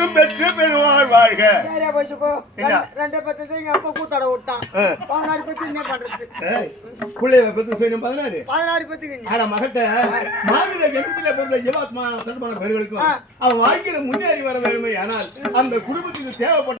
எல்லோரும் பெற்று பெறுவார் வாழ்க. சரியா போச்சு போ. ரெண்டே பத்து எங்க அப்பா கூத்தாட விட்டான். 16 பத்து என்ன பண்றது? புள்ளைய பத்து செய்யணும் 16 பத்துக்கு ஆனா மகட்ட மாநில ஜனத்திலே பிறந்த ஜீவாத்மா சட்டமான பேர்களுக்கும் அவன் வாழ்க்கையில முன்னேறி வர வேண்டுமே ஆனால் அந்த குடும்பத்துக்கு தேவைப்பட்ட